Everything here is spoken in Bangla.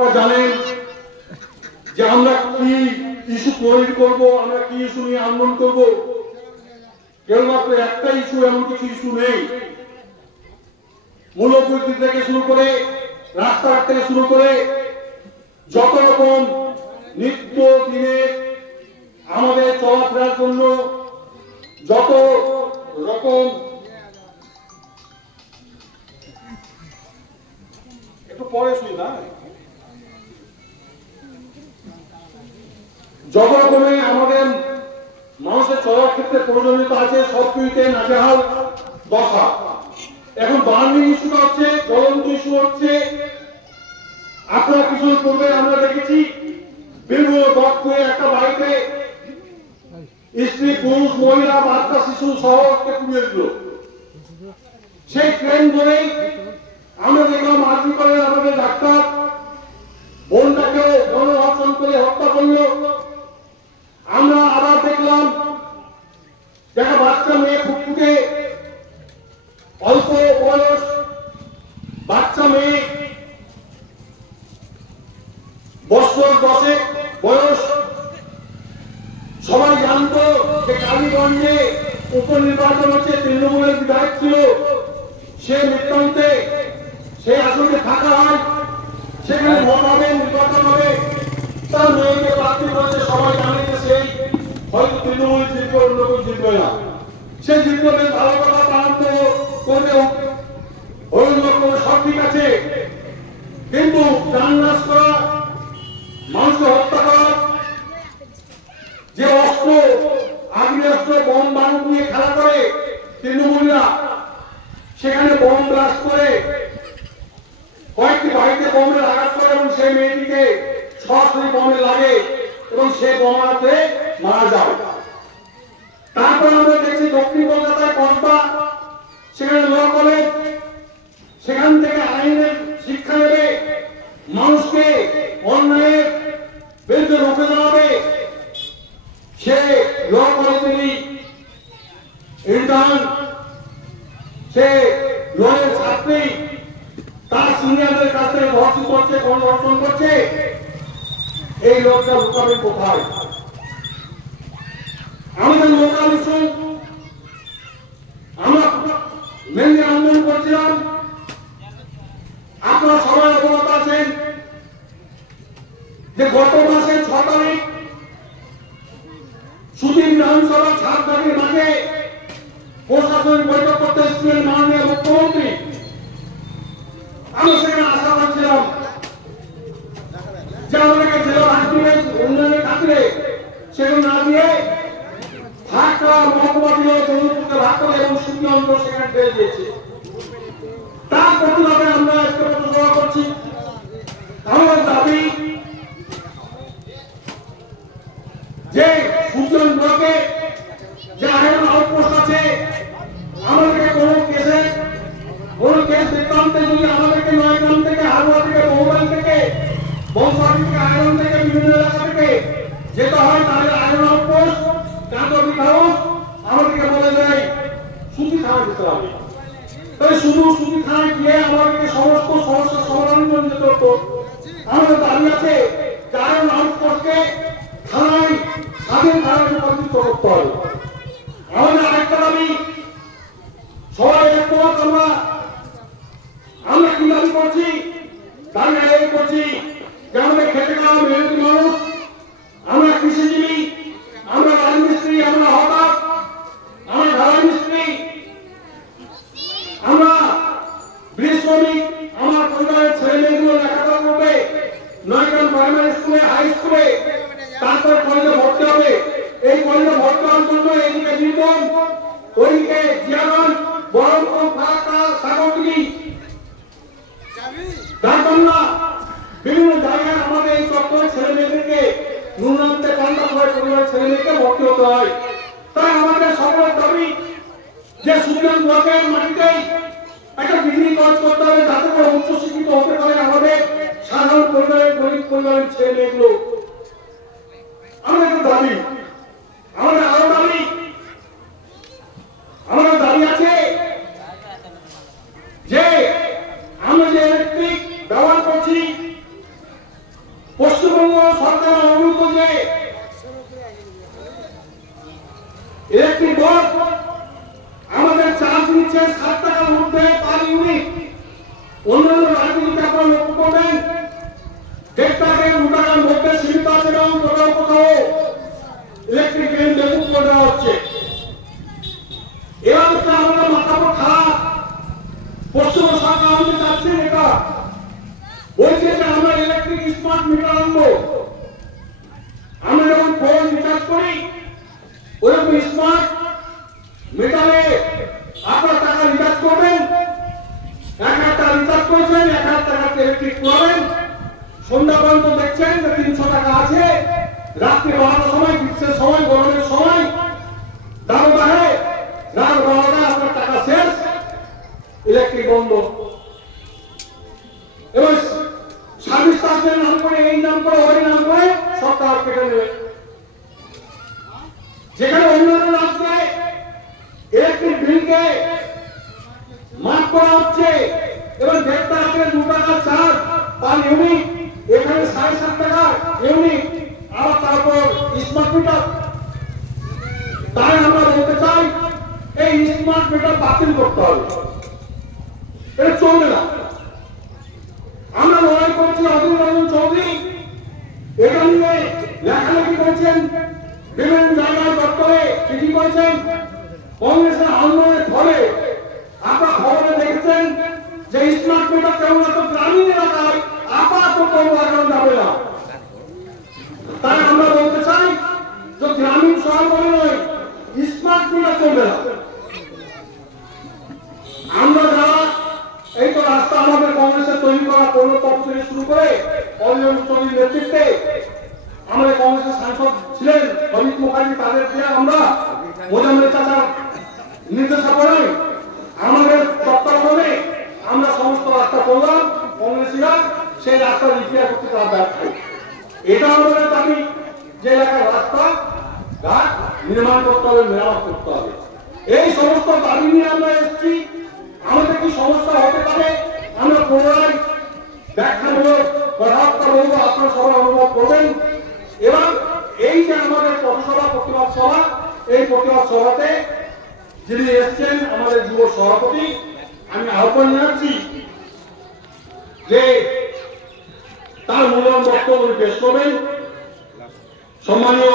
আপনারা জানেন যে আমরা কি ইস্যু তৈরি করবো, আমরা কি ইস্যু নিয়ে আন্দোলন করবো। কেবলমাত্র একটা ইস্যু, এমন কিছু ইস্যু নেই। মূল্যবৃদ্ধি থেকে শুরু করে, রাস্তাঘাট থেকে শুরু করে যত রকম নিত্য দিনে আমাদের চলাফেরার জন্য যত রকম একটু পরে শুনি না, যত রকমের আমাদের মানুষের চলার ক্ষেত্রে প্রয়োজনীয়তা আছে, সবকিছুতে নাজেহাল দশা। এখন বার্নিং ইস্যুটা হচ্ছে, জ্বলন্ত ইস্যু হচ্ছে। আপনারা কিছু পূর্বে আমরা দেখেছি বিভিন্ন বক্তব্যে একটা বাড়িতে স্ত্রী, পুরুষ, মহিলা, বাচ্চা, শিশু সহ পুড়িয়ে দিল। সেই ট্রেন ধরেই আমরা দেখলাম আর্জি করে আমাদের ডাক্তার বোনটাকেও গণধর্ষণ করে হত্যা করল। আমরা আবার দেখলাম দেখা বাচ্চা মেয়ে ফুটফুটে অল্প বয়স বাচ্চা মেয়ে, বছর 10 বয়স। সবাই জানতো যে কালীগঞ্জে উপনির্বাচন হচ্ছে, তৃণমূলের বিধায়ক ছিল, সে নিত্যন্তে সেই আসনে থাকা হয়, সেখানে ভোট হবে, নির্বাচন হবে, তার মেয়েকে প্রার্থী করেছে। সবাই জানে যে সেই হয়তো তৃণমূল জিতবে, অন্য কেউ জিতবে না। সে জিতবে, বেশ ভালো কথা, প্রান্ত করবে, অন্য কোনো সব ঠিক আছে। কিন্তু প্রাণ নাশ করা, মানুষকে হত্যা করা, যে অস্ত্র, আগ্নেয়াস্ত্র, বোম বারুদ নিয়ে খেলা করে তৃণমূলীরা, সেখানে বোম ব্লাস্ট করে কয়েকটি বাড়িতে বোমের আঘাত করে এবং সেই মেয়েটিকে সরাসরি বোমে লাগে এবং সে বোমাতে মারা যায়। তারপর আমরা দেখছি দক্ষিণ কলকাতায় কসবা, সেখানে ল কলেজ, সেখান থেকে আইনের শিক্ষা নেবে, মানুষকে অন্যায়ের বিরুদ্ধে রুখে দাঁড়াবে। সে ল কলেজেরই ইন্টার্ন, সে লয়ের ছাত্রী, তার সিনিয়রদের কাছে ধর্ষণ করছে, গণধর্ষণ করছে। এই লোকটা লুকাবে কোথায়? আমাদের লোকাল ইস্যু আমরা মেনলি আন্দোলন করছিলাম। আপনারা সবাই অবগত আছেন যে গত মাসে 6 তারিখ সুদীপ বিধানসভা 7 তারিখের মাঝে প্রশাসনিক বৈঠক করতে এসেছিলেন মাননীয় মুখ্যমন্ত্রী। আমি সেখানে আশা করছিলাম যে আমাদেরকে জেলা আর্থিক উন্নয়নের খাতিরে সেগুলো না দিয়ে ঢাকা মহকুমা দিল, চন্দ্রপুরকে ভাগ করে এবং সুন্দর অঞ্চল সেখানে পেয়ে দিয়েছে। তার প্রতিবাদে আমরা আজকে পথসভা করছি। আমাদের দাবি যে সুজন ব্লকে যে আইন আউটপোস্ট আছে, আমাদেরকে কোনো কেস বৃত্তান্তে যদি আমাদেরকে নয়গ্রাম থেকে, হারুয়া থেকে, বহুবাল থেকে, বংশালী থেকে, আয়রন থেকে, বিভিন্ন এলাকা থেকে যেতে হয়, তাহলে আইন আউটপোস্ট কাঁদবি হাউস আমাদেরকে বলে দেয় সুতি থানায় যেতে হবে। তাই শুধু সুতি থানায় গিয়ে আমাদেরকে সমস্ত সমস্যার সমাধানের জন্য যেতে হতো। আমাদের দাবি আছে যে আইন আউটপোস্টকে থানায় স্বাধীন থানায় রূপান্তরিত করতে হবে। আমাদের আরেকটা দাবি, সবাই একমত, আমরা কি দাবি করছি? দাবি আদায় করছি যে আমাদের খেটে খাওয়া মেহনতি মানুষ, আমরা কৃষিজীবী, আমরা রাজমিস্ত্রি, আমরা হঠাৎ, আমরা ঢালাই মিস্ত্রি, আমরা ব্রিজ শ্রমিক, আমার পরিবারের ছেলে মেয়েগুলো লেখাপড়া করবে, নয়গ্রাম প্রাইমারি স্কুলে, হাই স্কুলে, তারপর কলেজে ভর্তি হবে। এই কলেজে ভর্তি হওয়ার জন্য এদিকে বীরভূম, ওইদিকে জিয়াগঞ্জ, বহরমপুর, ফারাক্কা, সাগরদিঘি, ডাকবাংলা, বিভিন্ন জায়গায় আমাদের এই চত্বরের ছেলে মেয়েদেরকে নুনান্তে কান্না করে পরিবারের ছেলে মেয়েকে ভর্তি হতে হয়। তাই আমাদের সকলের দাবি যে সুজন ব্লকের মাটিতেই একটা ডিগ্রি কলেজ করতে হবে, যাতে করে উচ্চশিক্ষিত হতে পারে আমাদের সাধারণ পরিবারের, গরিব পরিবারের ছেলে মেয়েগুলো। আমাদের দাবি, আমাদের আরো দাবি, আমাদের দাবি আছে যে আমরা যে ইলেকট্রিক ব্যবহার করছি, ইলেকট্রিক বোর্ড আমাদের চার্জ নিচ্ছে 7 টাকার মধ্যে পার ইউনিট। অন্যান্য রাজনীতিতে আপনারা লক্ষ্য করবেন 1.5 টাকা 2 টাকার মধ্যে সীমিত আছে এবং কোথাও কোথাও ইলেকট্রিক বিল বেকুব করে দেওয়া হচ্ছে। এবার হচ্ছে আমাদের মাথা পর খারাপ। পশ্চিম সরকার আমাদের চাচ্ছে এটা বলছে যে আমরা ইলেকট্রিক স্মার্ট মিটার আনবো। আমরা যখন ফোন রিচার্জ করি ওরকম স্মার্ট মিটারে আপনার টাকা রিচার্জ করবেন, 1000 টাকা রিচার্জ করেছেন, 1000 টাকা ইলেকট্রিক পাবেন। সন্ধ্যা পর্যন্ত দেখছেন যে 300 টাকা আছে। রাত্রি 12টার সময়, গ্রীষ্মের সময়, গরমের সময় দামে রাত 12টায় আপনার টাকা শেষ, ইলেকট্রিক বন্ধ। এবার সার্ভিস চার্জের নাম করে, এই নাম করে, ওই নাম করে সব টাকা কেটে নেবে। যেখানে অন্যান্য রাজ্যে ইলেকট্রিক বিলকে মাফ করা হচ্ছে এবং 1.5 টাকা থেকে 2 টাকা চার্জ পার ইউনিট, এখানে 7.5 টাকা ইউনিট। আবার তারপর স্মার্ট মিটার। তাই আমরা বলতে চাই এই স্মার্ট মিটার বাতিল করতে হবে, এটা চলবে না। আমরা লড়াই করছি, অধীর রঞ্জন চৌধুরী এটা নিয়ে লেখালেখি করেছেন, বিভিন্ন জায়গায় দপ্তরে চিঠি করেছেন। কংগ্রেসের আন্দোলনের ফলে আপনারা খবরে দেখেছেন যে স্মার্ট মিটার কেবলমাত্র গ্রামীণ এলাকায় আপাতত লাগানো যাবে না। তাই আমরা বলতে চাই যে গ্রামীণ শহর বলে নয়, স্মার্ট মিটার চলবে না। আমরা যারা এই তো রাস্তা আমাদের কংগ্রেসের তৈরি করা পৌরতপ থেকে শুরু করে অধীর চৌধুরীর নেতৃত্বে আমাদের কংগ্রেসের সাংসদ ছিলেন অমিত মুখার্জি, তাদের দিয়ে আমরা মোজাম্মেল চাচার নির্দেশনায় আমাদের তত্ত্বাবধানে আমরা সমস্ত রাস্তা করলাম। কংগ্রেসীরা সেই রাস্তা রিপেয়ার করতে তারা ব্যর্থ। এটা আমাদের দাবি যে এলাকার রাস্তা ঘাট নির্মাণ করতে হবে, মেরামত করতে হবে। এই সমস্ত দাবি নিয়ে আমরা এসেছি। আমাদের কি সমস্যা হতে পারে আমরা পুনরায় ব্যাখ্যামূলক কথাবার্তা বলবো, আপনারা সবাই অনুভব করবেন। এবং এই যে আমাদের পথসভা, প্রতিবাদ সভা, এই প্রতিবাদ সভাতে যিনি এসছেন আমাদের যুব সভাপতি, আমি আহ্বান জানাচ্ছি যে তার মূল্যবান বক্তব্য পেশ করবেন। সম্মানীয়